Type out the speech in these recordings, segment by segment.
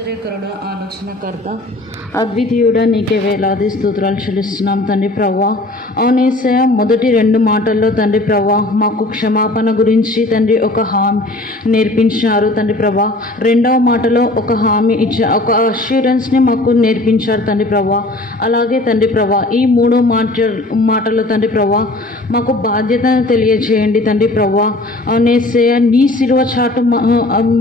ఆశ్చర్యకరుడు, ఆలోచనకర్త, అద్వితీయుడా, నీకే వేలాది స్తోత్రాలు చెల్లిస్తున్నాం తండ్రి ప్రవ్వా. అవునేసయ్య, మొదటి 2 మాటల్లో తండ్రి ప్రవ్వా మాకు క్షమాపణ గురించి తండ్రి ఒక హామీ నేర్పించారు తండ్రి ప్రవ్వా. 2వ మాటలో ఒక హామీ ఇచ్చారు, ఒక అష్యూరెన్స్ని మాకు నేర్పించారు తండ్రి ప్రవ్వా. అలాగే తండ్రి ప్రవ్వా ఈ 3 మాటల్లో తండ్రి ప్రవ్వా మాకు బాధ్యతను తెలియజేయండి తండ్రి ప్రవ్వా. అవునేసయ్య, నీ శిలువ చాటు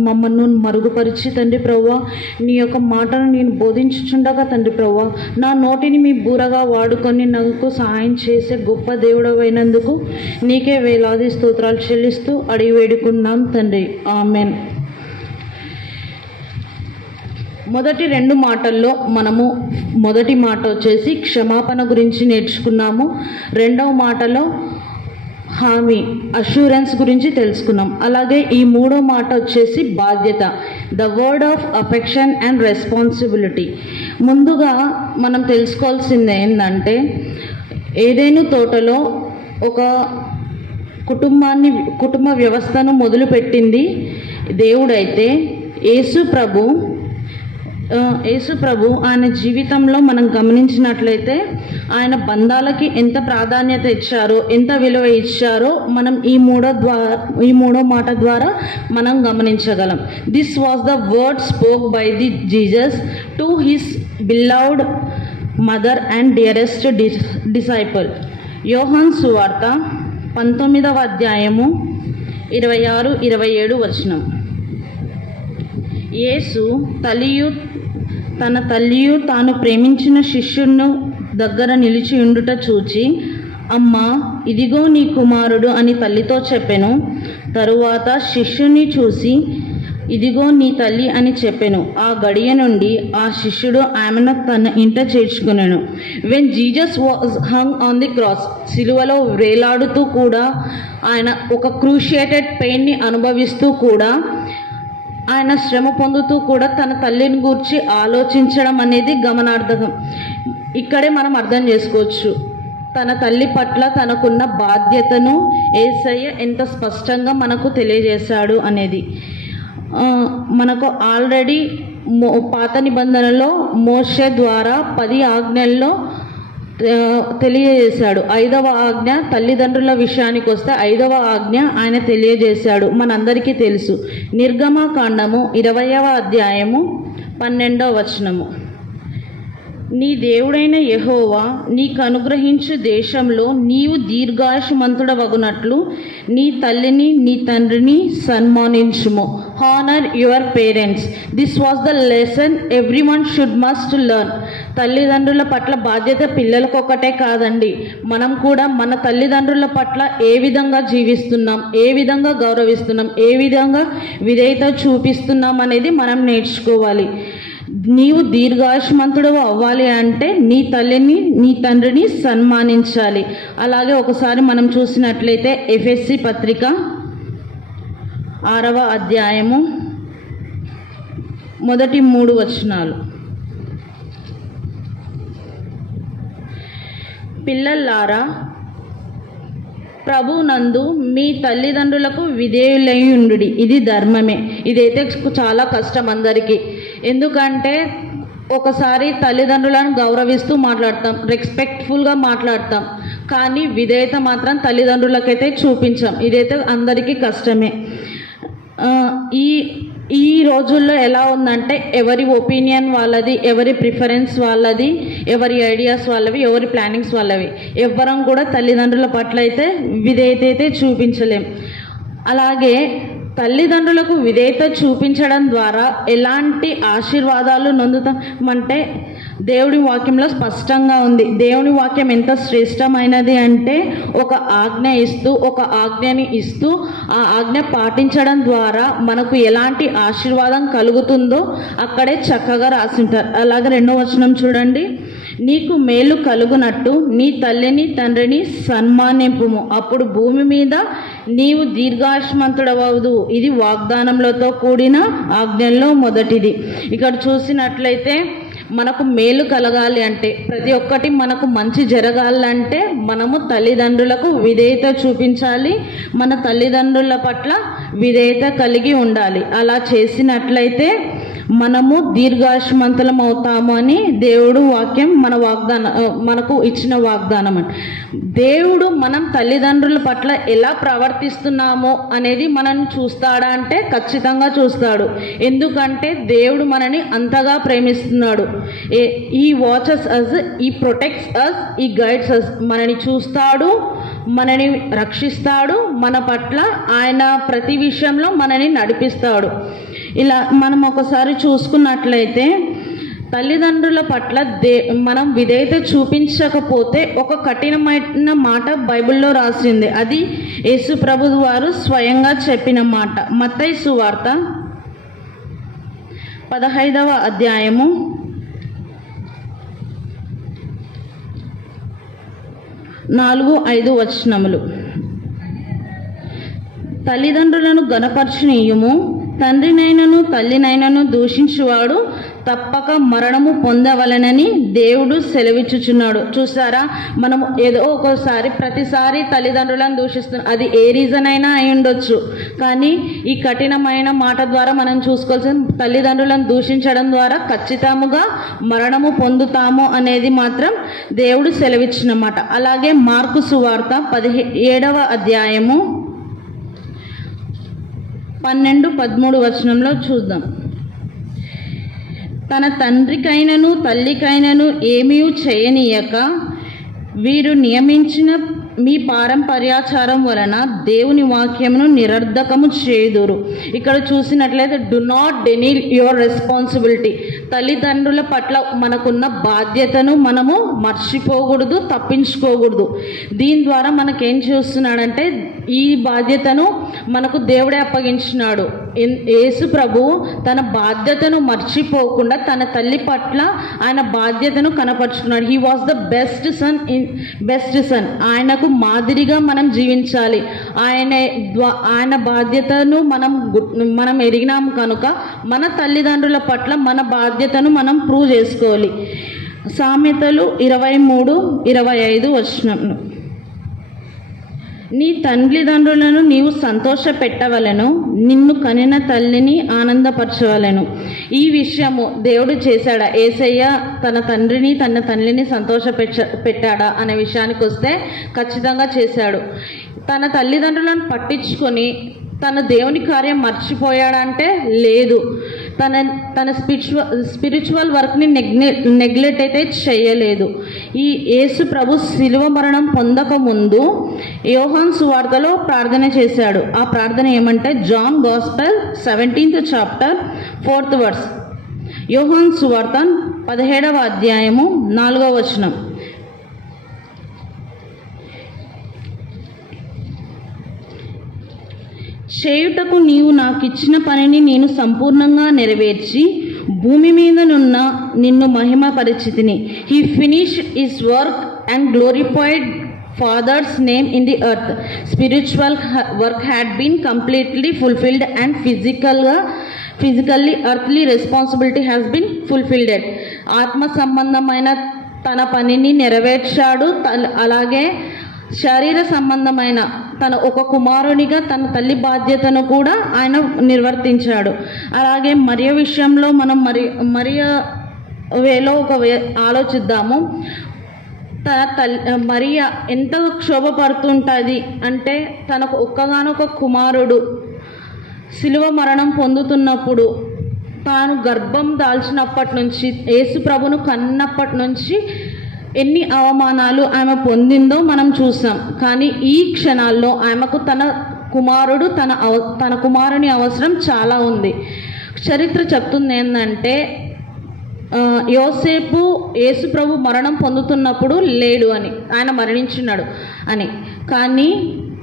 మమ్మల్ని మరుగుపరిచి తండ్రి ప్రవ్వా నీ యొక్క మాటను నేను బోధించుచుండగా తండ్రి ప్రవ్వా నా నోటిని మీ బూరగా వాడుకొని నాకు సహాయం చేసే గొప్ప దేవుడవైనందుకు నీకే వేలాది స్తోత్రాలు చెల్లిస్తూ అడిగి వేడుకున్నాం తండ్రి, ఆమెన్. మొదటి 2 మాటల్లో మనము మొదటి మాట వచ్చేసి క్షమాపణ గురించి నేర్చుకున్నాము. 2వ మాటలో హామీ అష్యూరెన్స్ గురించి తెలుసుకున్నాం. అలాగే ఈ 3వ మాట వచ్చేసి బాధ్యత, the word of affection and responsibility. ముందుగా మనం తెలుసుకోవాల్సింది ఏంటంటే, ఏదైనా తోటలో ఒక కుటుంబ వ్యవస్థను మొదలుపెట్టింది దేవుడైతే యేసు ప్రభు ఆయన జీవితంలో మనం గమనించినట్లయితే ఆయన బంధాలకి ఎంత ప్రాధాన్యత ఇచ్చారో, ఎంత విలువ ఇచ్చారో మనం ఈ మూడో మాట ద్వారా మనం గమనించగలం. This was the word spoke by the Jesus to his beloved mother and dearest disciple. యోహాను సువార్త 19వ అధ్యాయము 26-27 వచనం. యేసు తన తల్లియు తాను ప్రేమించిన శిష్యును దగ్గర నిలిచి ఉండుట చూచి, అమ్మా, ఇదిగో నీ కుమారుడు అని తల్లితో చెప్పెను. తరువాత శిష్యుని చూసి, ఇదిగో నీ తల్లి అని చెప్పెను. ఆ గడియ నుండి ఆ శిష్యుడు ఆమెను తన ఇంట చేర్చుకునెను. When Jesus was hung on the cross, సిలువలో వేలాడుతూ కూడా ఆయన ఒక క్రూషియేటెడ్ పెయిన్ని అనుభవిస్తూ కూడా, ఆయన శ్రమ పొందుతూ కూడా తన తల్లిని గూర్చి ఆలోచించడం అనేది గమనార్థకం. ఇక్కడే మనం అర్థం చేసుకోవచ్చు తన తల్లి పట్ల తనకున్న బాధ్యతను యేసయ్య ఎంత స్పష్టంగా మనకు తెలియజేశాడు అనేది. మనకు ఆల్రెడీ పాత నిబంధనలో మోషే ద్వారా 10 ఆజ్ఞల్లో తెలియజేశాడు. 5వ ఆజ్ఞ తల్లిదండ్రుల విషయానికి వస్తే 5వ ఆజ్ఞ ఆయన తెలియజేశాడు, మనందరికీ తెలుసు. నిర్గమకాండము 20వ అధ్యాయము 12వ వచనము. నీ దేవుడైన యెహోవా నీకు అనుగ్రహించు దేశంలో నీవు దీర్ఘాయుష్మంతుడవగునట్లు నీ తల్లిని నీ తండ్రిని సన్మానించుము. Honour your parents. This was the lesson everyone must learn. తల్లిదండ్రుల పట్ల బాధ్యత పిల్లలకు ఒకటే కాదండి, మనం కూడా మన తల్లిదండ్రుల పట్ల ఏ విధంగా జీవిస్తున్నాం, ఏ విధంగా గౌరవిస్తున్నాం, ఏ విధంగా విధేయత చూపిస్తున్నాం అనేది మనం నేర్చుకోవాలి. నీవు దీర్ఘాయుష్మంతుడు అవ్వాలి అంటే నీ తల్లిని నీ తండ్రిని సన్మానించాలి. అలాగే ఒకసారి మనం చూసినట్లయితే ఎఫెసీ పత్రిక 6వ అధ్యాయము మొదటి 3 వచనాలు. పిల్లలారా, ప్రభునందు మీ తల్లిదండ్రులకు విధేయులైయుండుడి, ఇది ధర్మమే. ఇదైతే చాలా కష్టం అందరికీ. ఎందుకంటే ఒకసారి తల్లిదండ్రులను గౌరవిస్తూ మాట్లాడతాం, రెస్పెక్ట్ఫుల్గా మాట్లాడతాం, కానీ విధేయత మాత్రం తల్లిదండ్రులకైతే చూపించాం. ఇదైతే అందరికీ కష్టమే. ఈ రోజుల్లో ఎలా ఉందంటే ఎవరి ఒపీనియన్ వాళ్ళది, ఎవరి ప్రిఫరెన్స్ వాళ్ళది, ఎవరి ఐడియాస్ వాళ్ళవి, ఎవరి ప్లానింగ్స్ వాళ్ళవి. ఎవ్వరం కూడా తల్లిదండ్రుల పట్ల అయితే విధేయత అయితే చూపించలేం. అలాగే తల్లిదండ్రులకు విధేయత చూపించడం ద్వారా ఎలాంటి ఆశీర్వాదాలు నొందుతామంటే దేవుడి వాక్యంలో స్పష్టంగా ఉంది. దేవుని వాక్యం ఎంత శ్రేష్టమైనది అంటే ఒక ఆజ్ఞని ఇస్తూ ఆ ఆజ్ఞ పాటించడం ద్వారా మనకు ఎలాంటి ఆశీర్వాదం కలుగుతుందో అక్కడే చక్కగా రాసింటారు. అలాగే 2వ వచనం చూడండి. నీకు మేలు కలుగునట్టు నీ తల్లిని తండ్రిని సన్మానింపుము, అప్పుడు భూమి మీద నీవు దీర్ఘాయుష్మంతుడవదు. ఇది వాగ్దానములతో కూడిన ఆజ్ఞల్లో మొదటిది. ఇక్కడ చూసినట్లయితే మనకు మేలు కలగాలి అంటే, ప్రతి ఒక్కటి మనకు మంచి జరగాలంటే మనము తల్లిదండ్రులకు విధేయత చూపించాలి, మన తల్లిదండ్రుల పట్ల విధేయత కలిగి ఉండాలి. అలా చేసినట్లయితే మనము దీర్ఘాయుష్మంతులం అవుతాము అని దేవుడు వాక్యం మనకు ఇచ్చిన వాగ్దానం అని. దేవుడు మనం తల్లిదండ్రుల పట్ల ఎలా ప్రవర్తిస్తున్నామో అనేది మనల్ని చూస్తాడా అంటే ఖచ్చితంగా చూస్తాడు. ఎందుకంటే దేవుడు మనని అంతగా ప్రేమిస్తున్నాడు. ఈ వాచెస్ అస్, ఈ ప్రొటెక్ట్స్ అస్, ఈ గైడ్స్ అస్. మనని చూస్తాడు, మనని రక్షిస్తాడు, మన పట్ల ఆయన ప్రతి విషయంలో మనని నడిపిస్తాడు. ఇలా మనం ఒకసారి చూసుకున్నట్లయితే తల్లిదండ్రుల పట్ల మనం విధేయత చూపించకపోతే ఒక కఠినమైన మాట బైబిల్లో రాసింది. అది యేసు ప్రభు వారు స్వయంగా చెప్పిన మాట. మత్తయి సువార్త 15వ అధ్యాయము 4-5 వచనములు. తల్లిదండ్రులను గణపరచనీయము, తండ్రినైనను తల్లినైనను దూషించువాడు తప్పక మరణము పొందవలనని దేవుడు సెలవిచ్చుచున్నాడు. చూసారా, మనము ఏదో ఒకసారి ప్రతిసారి తల్లిదండ్రులను దూషిస్తున్నాం. అది ఏ రీజన్ అయినా అయి ఉండొచ్చు, కానీ ఈ కఠినమైన మాట ద్వారా మనం చూసుకోవాల్సిన తల్లిదండ్రులను దూషించడం ద్వారా ఖచ్చితంగా మరణము పొందుతాము అనేది మాత్రం దేవుడు సెలవిచ్చిన మాట. అలాగే మార్కు సువార్త 17వ అధ్యాయము 12-13 వచనంలో చూద్దాం. తన తండ్రికైనను తల్లికైనను ఏమీ చేయనీయక వీరు నియమించిన మీ పారంపర్యాచారం వలన దేవుని వాక్యమును నిరర్ధకము చేదురు. ఇక్కడ చూసినట్లయితే do not deny your responsibility. తల్లిదండ్రుల పట్ల మనకున్న బాధ్యతను మనము మర్చిపోకూడదు, తప్పించుకోకూడదు. దీని ద్వారా మనకేం చేస్తున్నాడంటే ఈ బాధ్యతను మనకు దేవుడే అప్పగించినాడు. యేసు ప్రభు తన బాధ్యతను మర్చిపోకుండా తన తల్లి పట్ల ఆయన బాధ్యతను కనపరుచుకున్నాడు. He was the best son. ఆయనకు మాదిరిగా మనం జీవించాలి. ఆయన బాధ్యతను మనం ఎరిగినాం కనుక మన తల్లిదండ్రుల పట్ల మన బాధ్యతను మనం ప్రూవ్ చేసుకోవాలి. సామెతలు 23-25 వచనములు. నీ తల్లిదండ్రులను నీవు సంతోష పెట్టవలను, నిన్ను కనిన తల్లిని ఆనందపరచవలను. ఈ విషయము దేవుడు చేశాడా? యేసయ్య తన తండ్రిని తన తల్లిని సంతోష పెట్టాడా అనే విషయానికి వస్తే ఖచ్చితంగా చేశాడు. తన తల్లిదండ్రులను పట్టించుకొని తన దేవుని కార్యం మర్చిపోయాడంటే లేదు. తన స్పిరిచువల్ వర్క్ని నెగ్లెక్ట్ అయితే చేయలేదు. ఈ యేసు ప్రభు శిలువ మరణం పొందక ముందు యోహాను సువార్తలో ప్రార్థన చేశాడు. ఆ ప్రార్థన ఏమంటే John gospel 17th chapter 4th verse. యోహాను సువార్త 17వ అధ్యాయము 4వ వచనం. చేయుటకు నీవు నాకు ఇచ్చిన పనిని నేను సంపూర్ణంగా నెరవేర్చి భూమి మీదనున్న నిన్ను మహిమపరిచితిని. He finished his work and glorified Father's name in the earth. Spiritual work had been completely fulfilled and physically earthly responsibility has been fulfilled. ఆత్మ సంబంధమైన తన పనిని నెరవేర్చాడు. అలాగే శరీర సంబంధమైన తన ఒక కుమారునిగా తన తల్లి బాధ్యతను కూడా ఆయన నిర్వర్తించాడు. అలాగే మరియ విషయంలో మనం మరియ వేలో ఆలోచిద్దాము. మరియ ఎంత క్షోభపడుతుంటుంది అంటే తనకు ఒక్కగానొక కుమారుడు శిలువ మరణం పొందుతున్నప్పుడు తాను గర్భం దాల్చినప్పటి నుంచి యేసు ప్రభును కన్నప్పటి నుంచి ఎన్ని అవమానాలు ఆమె పొందిందో మనం చూసాం. కానీ ఈ క్షణాల్లో ఆమెకు తన కుమారుని అవసరం చాలా ఉంది. చరిత్ర చెప్తుంది ఏంటంటే యోసేపు యేసు ప్రభు మరణం పొందుతున్నప్పుడు లేడు అని, ఆయన మరణించున్నాడు అని. కానీ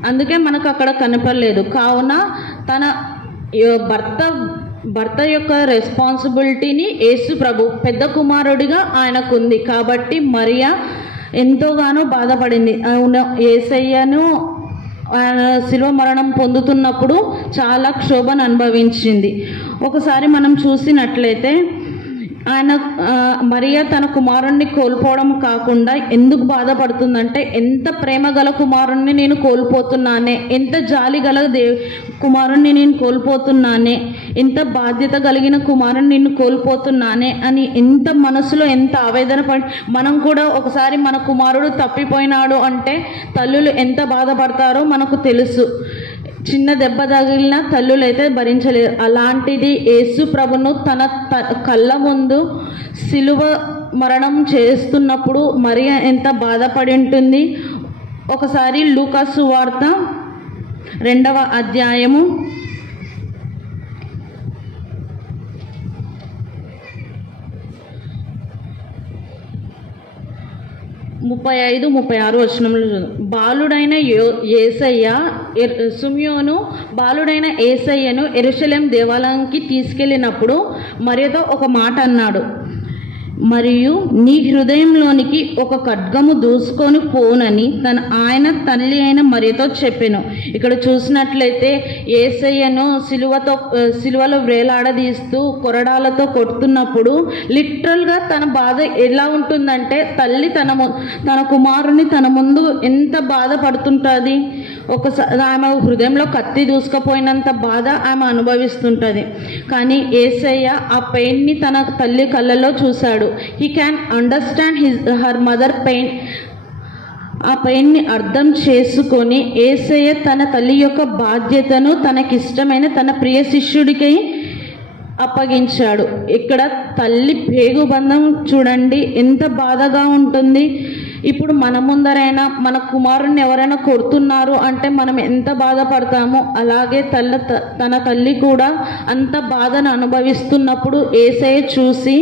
అందుకే మనకు అక్కడ కనపడలేదు. కావున తన భర్త యొక్క రెస్పాన్సిబిలిటీని యేసు ప్రభు పెద్ద కుమారుడిగా ఆయనకుంది. కాబట్టి మరియా ఎంతోగానో బాధపడింది. యేసయ్యను ఆయన శిలువ మరణం పొందుతున్నప్పుడు చాలా క్షోభను అనుభవించింది. ఒకసారి మనం చూసినట్లయితే ఆయన మరియ తన కుమారుణ్ణి కోల్పోవడం కాకుండా ఎందుకు బాధపడుతుందంటే, ఎంత ప్రేమ గల కుమారుణ్ణి నేను కోల్పోతున్నానే, ఎంత జాలి గల కుమారుణ్ణి నేను కోల్పోతున్నానే, ఎంత బాధ్యత కలిగిన కుమారుణ్ణి నేను కోల్పోతున్నానే అని ఎంత మనసులో ఎంత ఆవేదన పడి. మనం కూడా ఒకసారి మన కుమారుడు తప్పిపోయినాడు అంటే తల్లులు ఎంత బాధపడతారో మనకు తెలుసు. చిన్న దెబ్బ తగిలిన తల్లులు అయితే భరించలేరు. అలాంటిది యేసు ప్రభును తన కళ్ళ ముందు సిలువ మరణం చేస్తున్నప్పుడు మరియ ఎంత బాధపడి ఉంటుంది. ఒకసారి లూకా సువార్త 2వ అధ్యాయము 35-36 వచనములు. బాలుడైన యేసయ్య సిమియోను బాలుడైన యేసయ్యను యెరూషలేం దేవాలయానికి తీసుకెళ్ళినప్పుడు మరియతో ఒక మాట అన్నాడు, మరియు నీ హృదయంలోనికి ఒక ఖడ్గము దూసుకొని పోనని ఆయన తల్లి అయిన మరియతో చెప్పెను. ఇక్కడ చూసినట్లయితే యేసయ్యను సిలువలో వేలాడదీస్తూ కొరడాలతో కొడుతున్నప్పుడు లిటరల్గా తన బాధ ఎలా ఉంటుందంటే, తల్లి తన కుమారుని తన ముందు ఎంత బాధపడుతుంటుంది. ఒకసారి ఆమె హృదయంలో కత్తి దూసుకుపోయినంత బాధ ఆమె అనుభవిస్తుంటుంది. కానీ యేసయ్య ఆ పెయిన్ని తన తల్లి కళ్ళలో చూశాడు. He can understand her mother pain. ఆ పెయిన్ని అర్థం చేసుకొని యేసయ్య తన తల్లి యొక్క బాధ్యతను తనకిష్టమైన తన ప్రియ శిష్యుడికి అప్పగించాడు. ఇక్కడ తల్లి పేగుబంధం చూడండి ఎంత బాధగా ఉంటుంది. ఇప్పుడు మన ముందరైనా మన కుమారుని ఎవరైనా కొడుతున్నారు అంటే మనం ఎంత బాధపడతామో, అలాగే తన తల్లి కూడా అంత బాధను అనుభవిస్తున్నప్పుడు యేసయ్య చూసి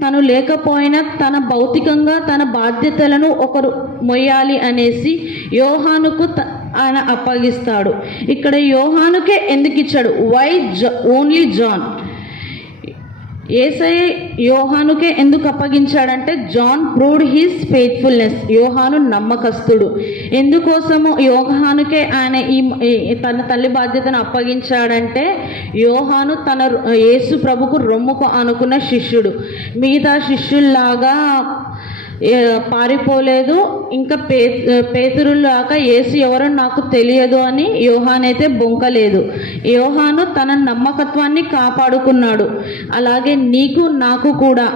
తను లేకపోయినా తన భౌతికంగా తన బాధ్యతలను ఒకరు మొయ్యాలి అనేసి యోహానుకు ఆయన అప్పగిస్తాడు. ఇక్కడ యోహానుకే ఎందుకు ఇచ్చాడు? Why only John? యేసయ్య యోహానుకే ఎందుకు అప్పగించాడంటే, జాన్ ప్రూవ్డ్ హిస్ ఫెయిత్ఫుల్నెస్. యోహాను నమ్మకస్తుడు. ఎందుకోసము యోహానుకే ఆయన తన తల్లి బాధ్యతను అప్పగించాడంటే, యోహాను యేసు ప్రభుకు రొమ్ముకు అనుకున్న శిష్యుడు. మిగతా శిష్యుల్లాగా పారిపోలేదు. ఇంకా పేతురులాగా యేసు ఎవరో నాకు తెలియదు అని యోహానైతే బొంకలేదు. యోహాను తన నమ్మకత్వాన్ని కాపాడుకున్నాడు. అలాగే నీకు నాకు కూడా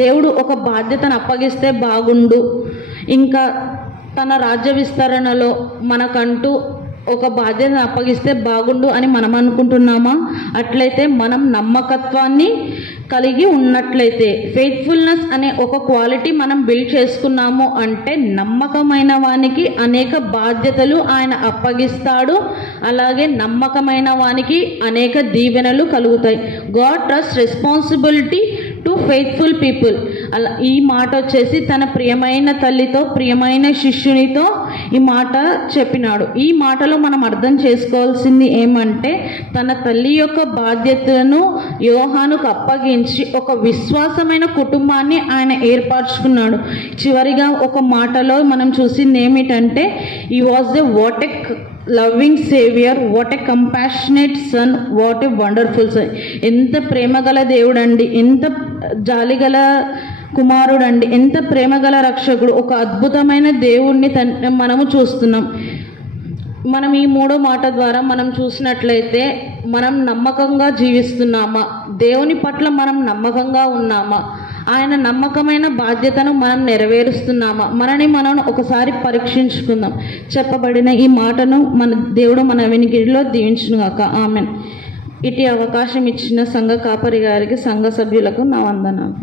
దేవుడు ఒక బాధ్యతను అప్పగిస్తే బాగుండు, ఇంకా తన రాజ్య విస్తరణలో మనకంటూ ఒక బాధ్యతను అప్పగిస్తే బాగుండు అని మనం అనుకుంటున్నామా? అట్లయితే మనం నమ్మకత్వాన్ని కలిగి ఉన్నట్లయితే, ఫెయిత్ఫుల్నెస్ అనే ఒక క్వాలిటీ మనం బిల్డ్ చేసుకున్నాము అంటే నమ్మకమైన వానికి అనేక బాధ్యతలు ఆయన అప్పగిస్తాడు. అలాగే నమ్మకమైన వానికి అనేక దీవెనలు కలుగుతాయి. God trust responsibility to faithful people. అలా ఈ మాట వచ్చేసి తన ప్రియమైన తల్లితో ప్రియమైన శిష్యునితో ఈ మాట చెప్పినాడు. ఈ మాటలో మనం అర్థం చేసుకోవాల్సింది ఏమంటే, తన తల్లి యొక్క బాధ్యతలను యోహానుకు అప్పగించి ఒక విశ్వాసమైన కుటుంబాన్ని ఆయన ఏర్పరచుకున్నాడు. చివరిగా ఒక మాటలో మనం చూసింది ఏమిటంటే, ఈ was the what a loving saviour, what a compassionate son, what a wonderful son. ఎంత ప్రేమగల దేవుడు అండి, ఎంత జాలిగల కుమారుడు అండి, ఎంత ప్రేమగల రక్షకుడు. ఒక అద్భుతమైన దేవుణ్ణి మనము చూస్తున్నాం. మనం ఈ 3వ మాట ద్వారా మనం చూసినట్లయితే, మనం నమ్మకంగా జీవిస్తున్నామా? దేవుని పట్ల మనం నమ్మకంగా ఉన్నామా? ఆయన నమ్మకమైన బాధ్యతను మనం నెరవేరుస్తున్నామా? మనం ఒకసారి పరీక్షించుకుందాం. చెప్పబడిన ఈ మాటను దేవుడు మన వినికిడిలో దీవించునుగాక. ఆమెన్. ఇటు అవకాశం ఇచ్చిన సంఘ కాపరి గారికి, సంఘ సభ్యులకు నా వందనాలు.